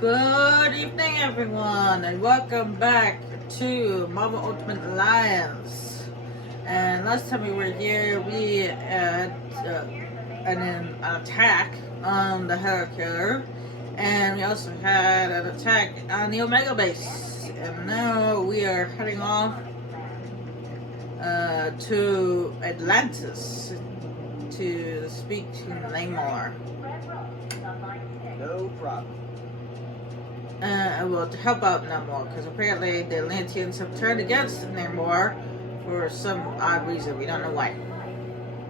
Good evening, everyone, and welcome back to Marvel Ultimate Alliance. And last time we were here, we had an attack on the Hero Killer, and we also had an attack on the Omega Base. And now we are heading off to Atlantis to speak to Namor. No problem. Well, to help out Namor, because apparently the Atlanteans have turned against Namor for some odd reason. We don't know why.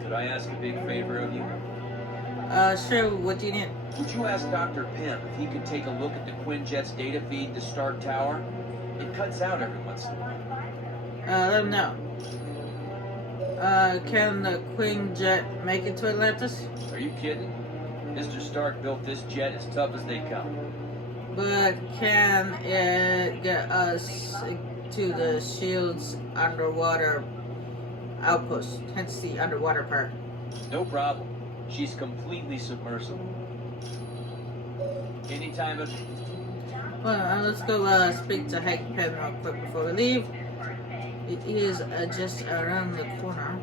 Could I ask a big favor of you? Sure, what do you need? Would you ask Dr. Pym if he could take a look at the Quinjet's data feed to Stark Tower? It cuts out every once in a while. Let him know. Can the Quinjet make it to Atlantis? Are you kidding? Mr. Stark built this jet as tough as they come. But can it get us to the shield's underwater outpost, hence the underwater part? No problem. She's completely submersible. Anytime of... Well, let's go speak to Hank Pym real quick before we leave. It is just around the corner.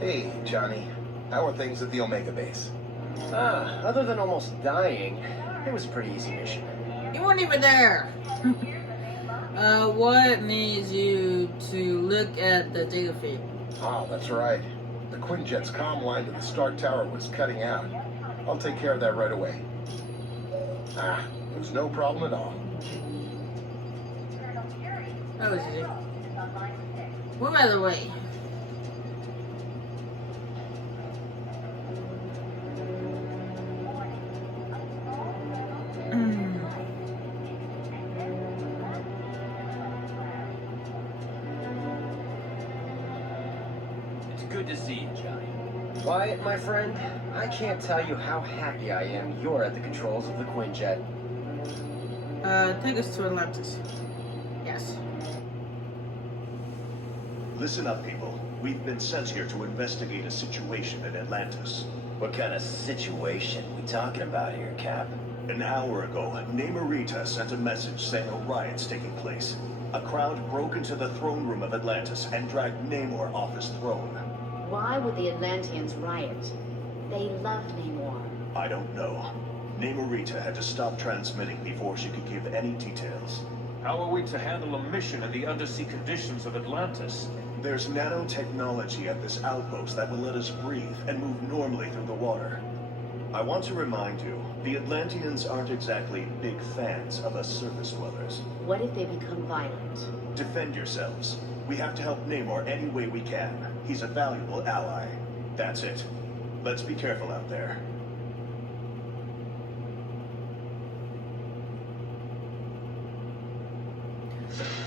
Hey, Johnny. How are things at the Omega Base? Other than almost dying, it was a pretty easy mission. You weren't even there! What needs you to look at the data feed? Oh, that's right. The Quinjet's comm line to the Stark Tower was cutting out. I'll take care of that right away. It was no problem at all. That was easy. Move out of the way. It's good to see you, Johnny. Wyatt, my friend, I can't tell you how happy I am you're at the controls of the Quinjet. Take us to Atlantis. Yes. Listen up, people. We've been sent here to investigate a situation at Atlantis. What kind of situation we talking about here, Cap? An hour ago, Namor sent a message saying a riot's taking place. A crowd broke into the throne room of Atlantis and dragged Namor off his throne. Why would the Atlanteans riot? They loved Namor. I don't know. Namor had to stop transmitting before she could give any details. How are we to handle a mission in the undersea conditions of Atlantis? There's nanotechnology at this outpost that will let us breathe and move normally through the water. I want to remind you, the Atlanteans aren't exactly big fans of us surface dwellers. What if they become violent? Defend yourselves. We have to help Namor any way we can. He's a valuable ally. That's it. Let's be careful out there.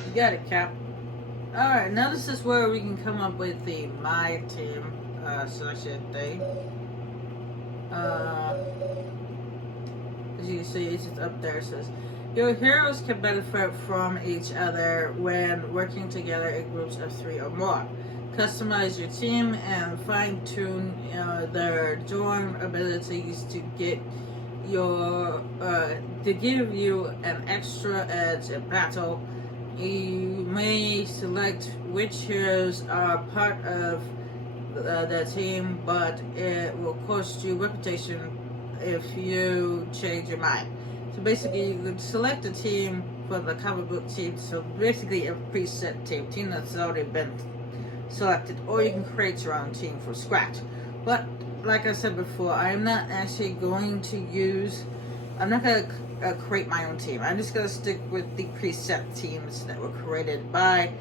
You got it, Cap. Alright, now this is where we can come up with the My Team selection thing. As you can see, it's just up there. It says, your heroes can benefit from each other when working together in groups of 3 or more. Customize your team and fine-tune their joint abilities to get your to give you an extra edge in battle. You may select which heroes are part of the team, but it will cost you reputation if you change your mind. So basically, you could select a team for the comic book team, so basically a preset team that's already been selected, or you can create your own team from scratch. But like I said before, I'm not actually going to use, I'm not going to create my own team. I'm just going to stick with the preset teams that were created by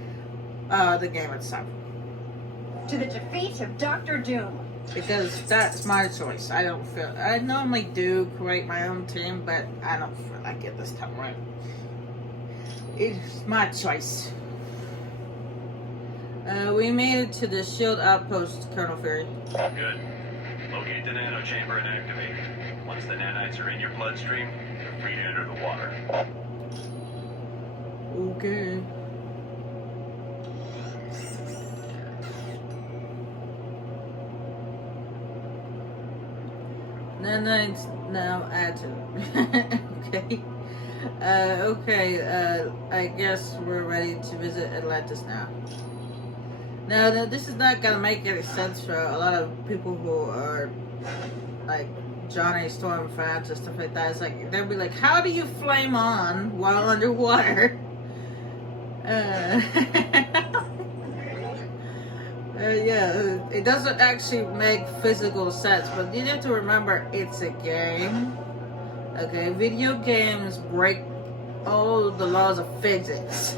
the game itself. To the defeat of Dr. Doom. Because that's my choice. I normally do create my own team, but I don't feel like it this time around. It's my choice. We made it to the shield outpost, Colonel Fury. Good. Locate the nano chamber and activate it. Once the nanites are in your bloodstream, you're free to enter the water. Okay. Now add to it. Okay. I guess we're ready to visit Atlantis now. Now, this is not gonna make any sense for a lot of people who are like Johnny Storm fans and stuff like that. It's like they'll be like, "How do you flame on while underwater?" Yeah, it doesn't actually make physical sense, but you have to remember it's a game. Okay, video games break all the laws of physics.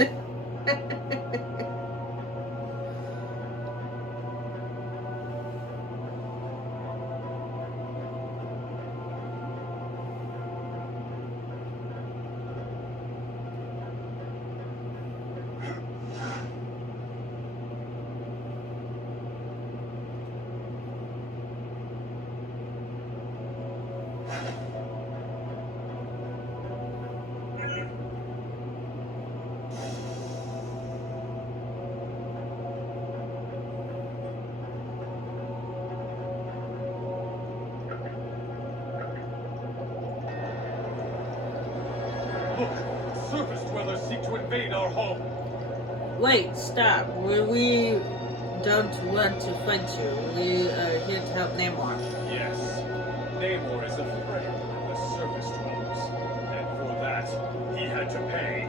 Look, surface dwellers seek to invade our home. Wait, stop. We don't want to fight you. We are here to help Namor. Yes, Namor is afraid of the surface dwellers, and for that, he had to pay.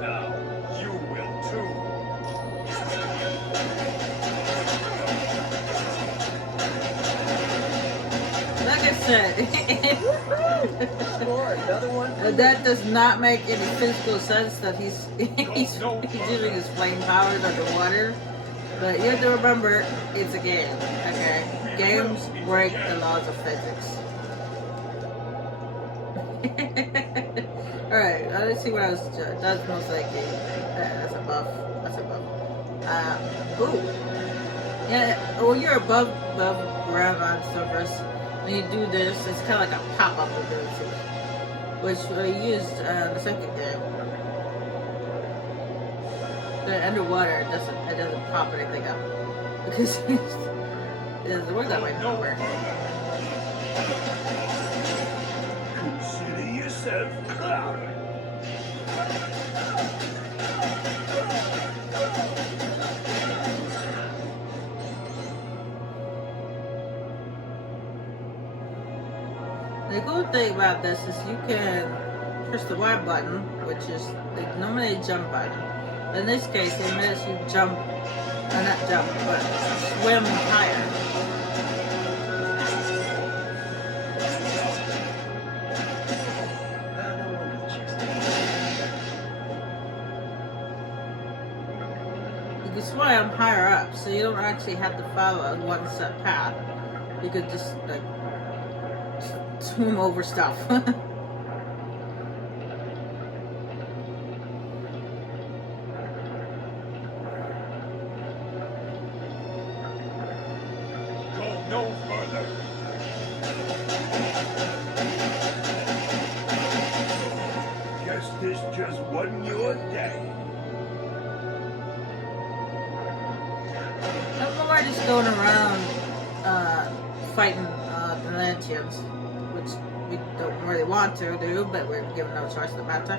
Now, you will too. Like I said, More, another one? that does not make any physical sense that he's using his flame powers underwater. But you have to remember, it's a game. Okay, games break the laws of physics. All right, let's see what else. That's most likely. That's above. That's above. Ooh. Yeah. Well, you're above ground on surface. When you do this, it's kind of like a pop-up ability, which we used the second game. The underwater, it doesn't pop anything up because it doesn't work that way nowhere. Consider yourself clouded. The cool thing about this is you can push the Y button, which is normally a jump button. In this case, it makes you jump, not jump, but swim higher. You can swim higher up, so you don't actually have to follow a one set path. You could just like swim over stuff. Go no further. Guess this just wasn't your day. Namor just going around fighting the Atlanteans, which we don't really want to do, but we're given no choice in the matter.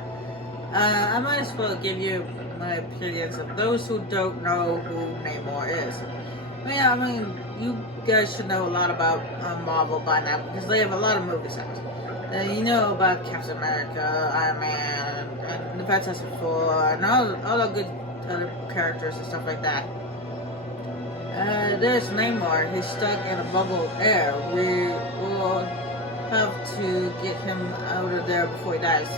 I might as well give you my opinions of those who don't know who Namor is. Yeah, I mean, you guys should know a lot about Marvel by now because they have a lot of movies out. You know about Captain America, Iron Man, and the Fantastic Four, and all the good other characters and stuff like that. There's Namor. He's stuck in a bubble of air. We will have to get him out of there before he dies.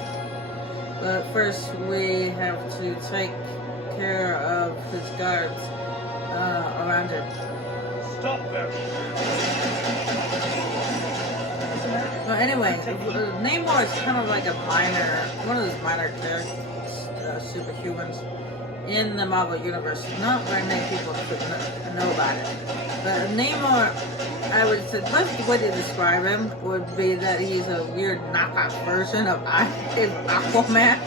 But first, we have to take care of his guards around him. Stop them. Well, anyway, Namor is kind of like one of those minor characters, superhumans in the Marvel Universe. Not very many people know about it. But Namor, I would say, the best way to describe him would be that he's a weird knockoff version of Aquaman.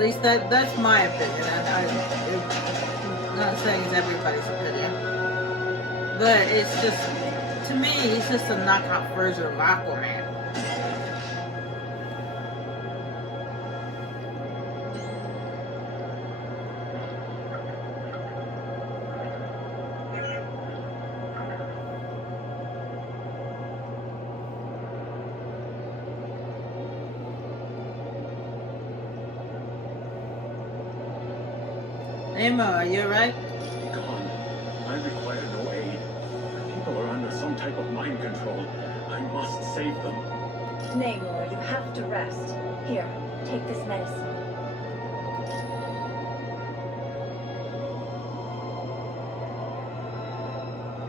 least that's my opinion, and I'm not saying it's everybody's opinion. But it's just, to me, he's just a knockoff version of Aquaman. Namor, are you alright? Khan, I require no aid. People are under some type of mind control. I must save them. Namor, you have to rest. Here, take this medicine.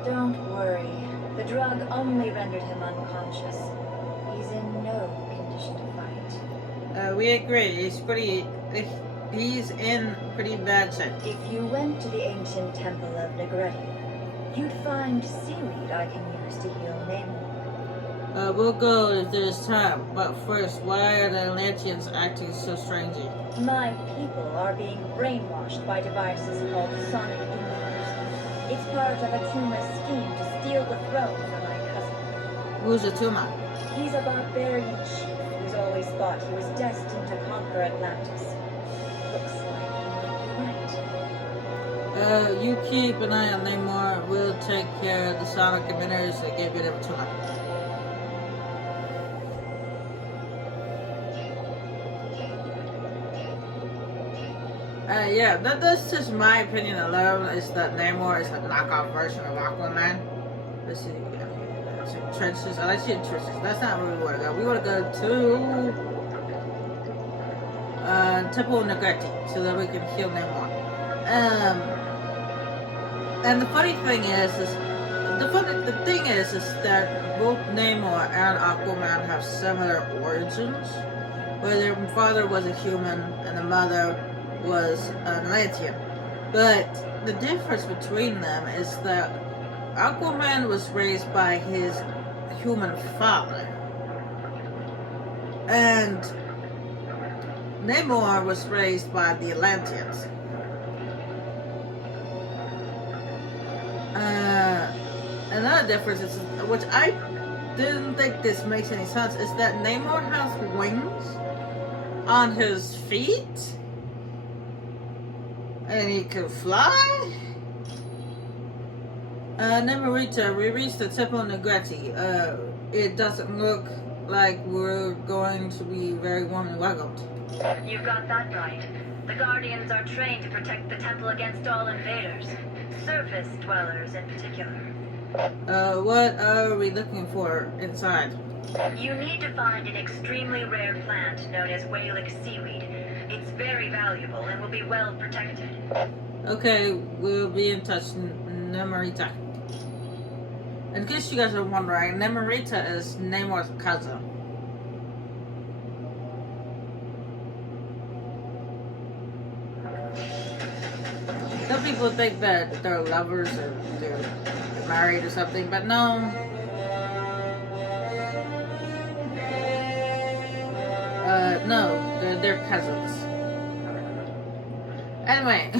Don't worry. The drug only rendered him unconscious. He's in no condition to fight. We agree. He's in pretty bad shape. If you went to the ancient temple of Negretti, you'd find seaweed I can use to heal Namor. We'll go if there's time. But first, why are the Atlanteans acting so strangely? My people are being brainwashed by devices called sonic emitters. It's part of Atuma's scheme to steal the throne from my cousin. Who's Atuma? He's a barbarian chief who's always thought he was destined to conquer Atlantis. Looks like he might be right. You keep an eye on Namor. We'll take care of the sonic emitters and get rid of Atuma. Yeah, that's just my opinion alone, is that Namor is a knockoff version of Aquaman. Let's see, trenches. I like seeing trenches. That's not where we want to go. We want to go to Temple Negretti so that we can heal Namor. And the funny thing is that both Namor and Aquaman have similar origins, where their father was a human and the mother was an Atlantean. But the difference between them is that Aquaman was raised by his human father, and Namor was raised by the Atlanteans. Another difference is, which I didn't think this makes any sense, is that Namor has wings on his feet and he can fly. Namorita, we reached the Temple Negretti. It doesn't look like we're going to be very warmly welcomed. You've got that right. The Guardians are trained to protect the temple against all invaders, surface dwellers in particular. What are we looking for inside? You need to find an extremely rare plant known as whalic seaweed. It's very valuable and will be well protected. Okay, we'll be in touch, Namorita. In case you guys are wondering, Namorita is Namor's cousin. Some people think that they're lovers or they're married or something, but no. No, they're cousins. Anyway.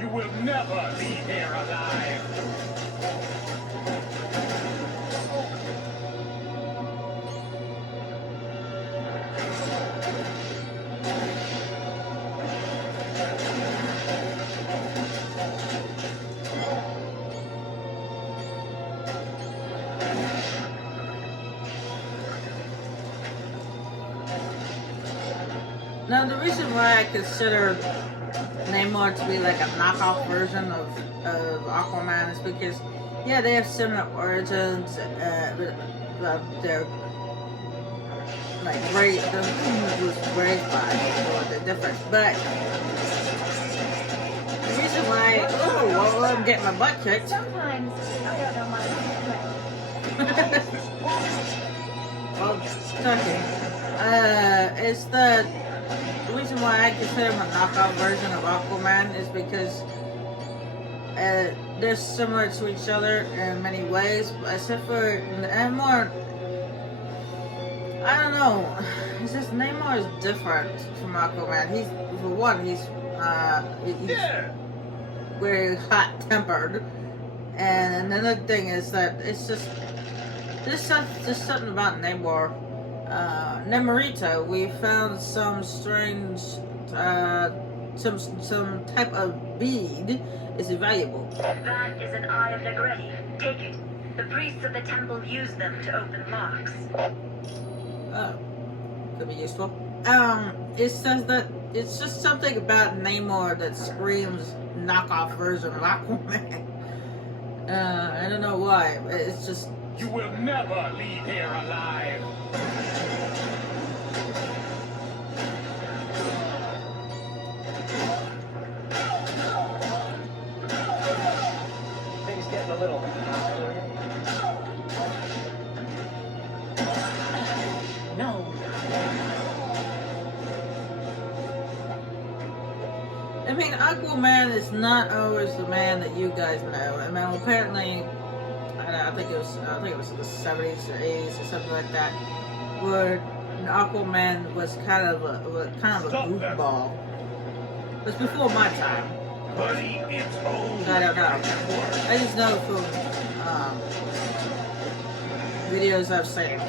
You will never leave here alive. Now, the reason why I consider Namor to be like a knockoff version of Aquaman is because, yeah, they have similar origins, but they're like raised, who was raised by, so they're different. But the reason why, I'm getting my butt kicked. Sometimes I don't know my Well, talking. Is that the reason why I consider him a knockoff version of Aquaman is because they're similar to each other in many ways, except for Namor. I don't know. It's just Namor is different from Aquaman. He's, for one, he's very hot tempered, and another thing is that it's just just something about Namor. Namorita, we found some strange, some type of bead is valuable. That is an Eye of Negretti. Take it. The priests of the temple use them to open locks. Could be useful. It says that it's just something about Namor that screams knockoff version of Aquaman. I don't know why. It's just. You will never leave here alive. Things getting a little hot for you. No. I mean, Aquaman is not always the man that you guys know. I mean, apparently, I think it was in the 70s or 80s or something like that, where Aquaman was kind of a goofball. It was before my time. Buddy, it's old. I don't know. I just know from videos I've seen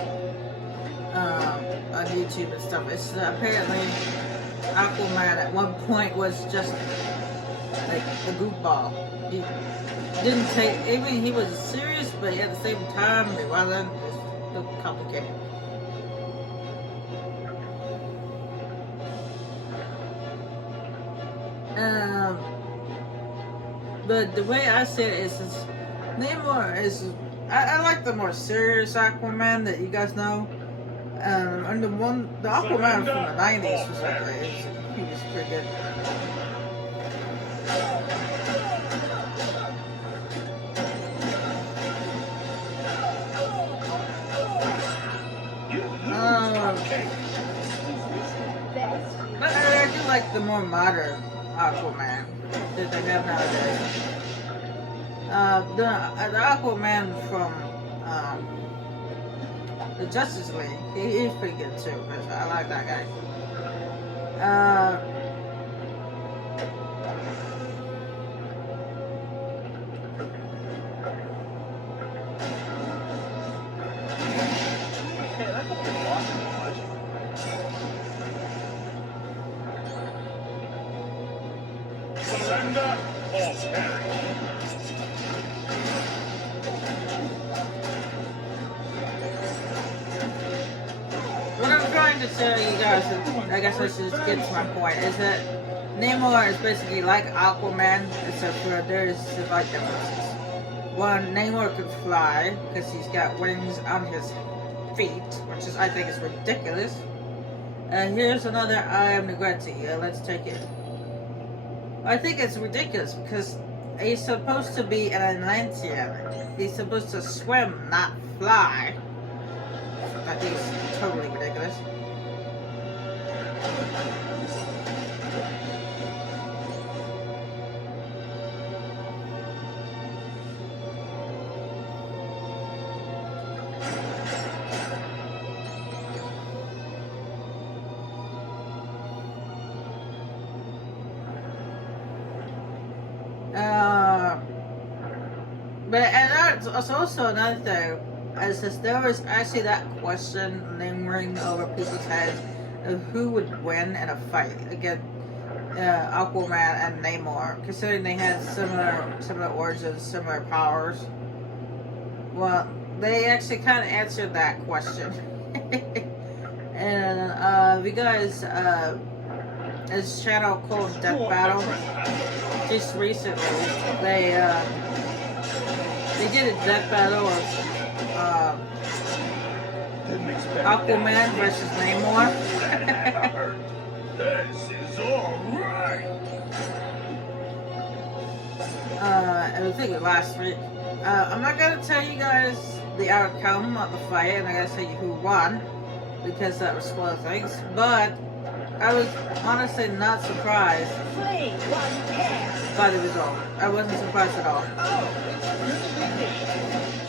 on YouTube and stuff. It's apparently Aquaman at one point was just like a goofball. He didn't take. I mean, he was serious, but at the same time, he wasn't. It's a little complicated. But the way I see it is Namor is. I like the more serious Aquaman that you guys know. And the Aquaman from the 90s was okay. He was pretty good. But I do like the more modern Aquaman that they have nowadays. The Aquaman from the Justice League, he's pretty good too. I like that guy. Surrender or perish. What I'm trying to tell you guys, I guess I should just get to my point, is that Namor is basically like Aquaman, except for there's slight differences. One, Namor can fly because he's got wings on his feet, which is I think is ridiculous. And here's another Eye of Negretti. Let's take it. I think it's ridiculous because he's supposed to be an Atlantean. He's supposed to swim, not fly. I think it's totally ridiculous. But that's also another thing. As there was actually that question lingering over people's heads of who would win in a fight against Aquaman and Namor, considering they had similar origins, similar powers. Well, they actually kind of answered that question. And because his channel called Death Battle, just recently they did a death battle of Aquaman versus Namor. This is alright. I think it was last week. I'm not gonna tell you guys the outcome of the fight, and I gotta tell you who won because that would spoil things. But I was honestly not surprised by the result. I wasn't surprised at all.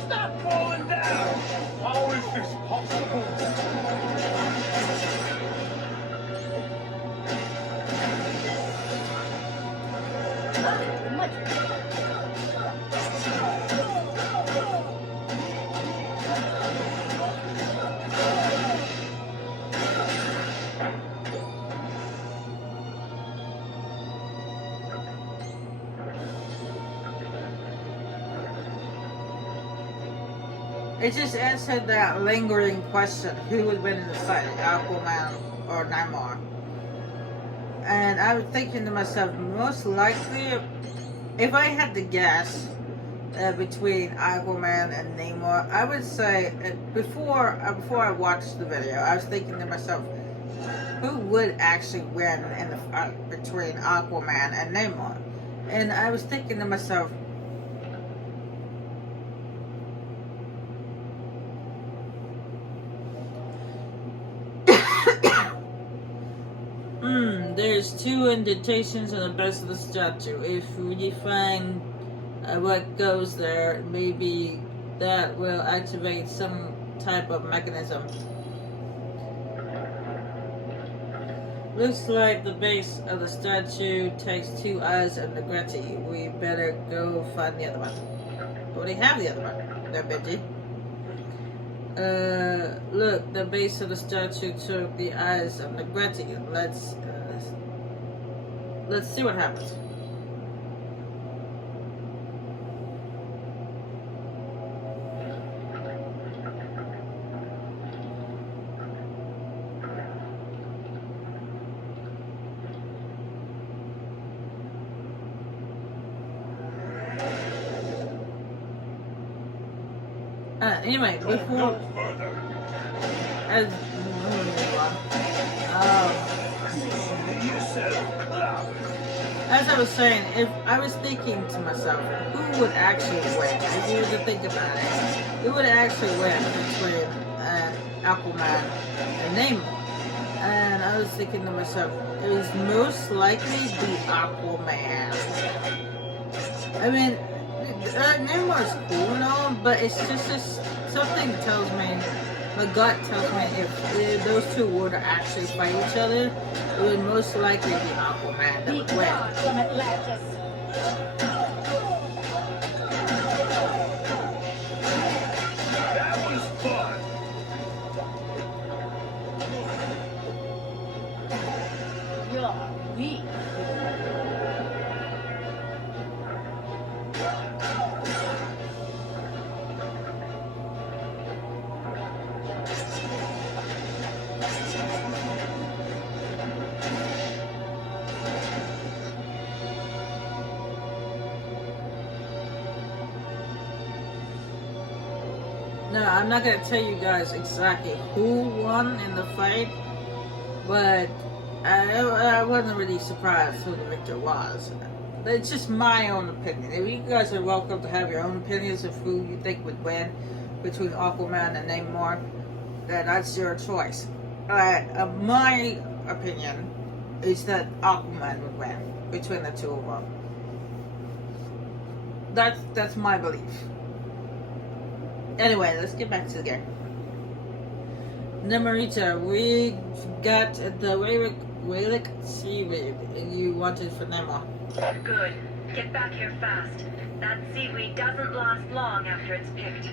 Stop falling down! How is this possible? it just answered that lingering question: who would win in the fight, Aquaman or Namor? And I was thinking to myself, most likely, if I had to guess between Aquaman and Namor, I would say before I watched the video, I was thinking to myself, who would actually win in the fight between Aquaman and Namor? And I was thinking to myself, there's 2 indentations on the base of the statue. If we find what goes there, maybe that will activate some type of mechanism. Looks like the base of the statue takes 2 eyes and the Gretty. We better go find the other one. We already have the other one. They're busy. Look, the base of the statue took the eyes of the Gretty. Let's see what happens. Anyway, before as I was saying, if I was thinking to myself, who would actually win? If you were to think about it, who would actually win between Aquaman and Namor? And I was thinking to myself, it was most likely the Aquaman. I mean, Namor's cool and all, but it's just something tells me, my gut tells me if those two were to actually fight each other, it would most likely be Aquaman that would win. From Atlantis. That was fun. You're weak. No, I'm not going to tell you guys exactly who won in the fight, but I wasn't really surprised who the victor was. It's just my own opinion. If you guys are welcome to have your own opinions of who you think would win between Aquaman and Namor, then that's your choice. My opinion is that Aquaman would win between the two of them. That's my belief. Anyway, let's get back to the game. Namorita, we got the Waylick seaweed you wanted for Namor. Good. Get back here fast. That seaweed doesn't last long after it's picked.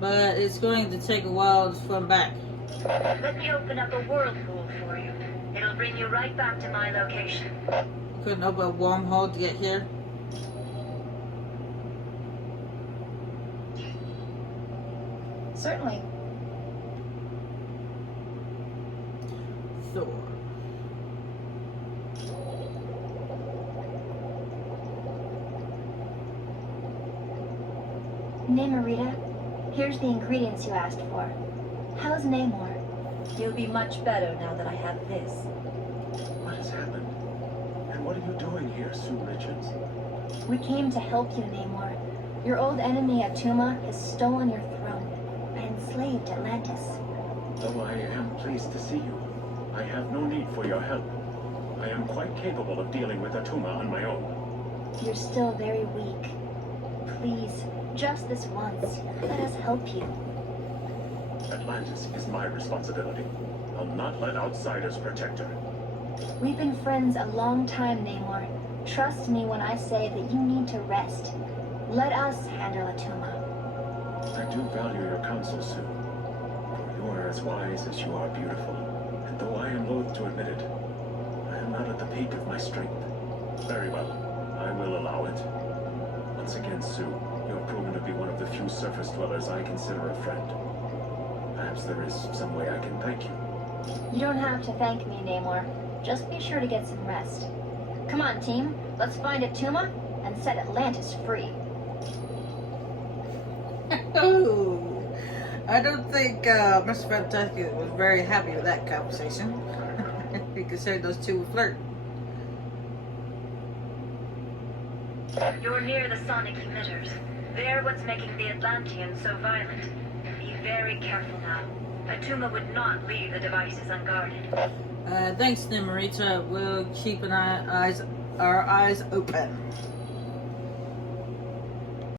But it's going to take a while to swim back. Let me open up a whirlpool for you. It'll bring you right back to my location. You couldn't open a wormhole to get here? Certainly. Thor. Namorita, here's the ingredients you asked for. How's Namor? You'll be much better now that I have this. What has happened? And what are you doing here, Sue Richards? We came to help you, Namor. Your old enemy Atuma has stolen your throne and enslaved Atlantis. Though I am pleased to see you, I have no need for your help. I am quite capable of dealing with Atuma on my own. You're still very weak. Please, just this once, let us help you. Atlantis is my responsibility. I'll not let outsiders protect her. We've been friends a long time, Namor. Trust me when I say that you need to rest. Let us handle Atuma. I do value your counsel, Sue. For you are as wise as you are beautiful. And though I am loath to admit it, I am not at the peak of my strength. Very well, I will allow it. Once again, Sue, You're proven to be one of the few surface dwellers I consider a friend. Perhaps there is some way I can thank you. You don't have to thank me, Namor. Just be sure to get some rest. Come on, team. Let's find Atuma and set Atlantis free. Oh, I don't think Mr. Fantastic was very happy with that conversation. He considered those two would flirt. You're near the sonic emitters. They're what's making the Atlanteans so violent. Be very careful now. Atuma would not leave the devices unguarded. Thanks, Nimorita. We'll keep our eyes open.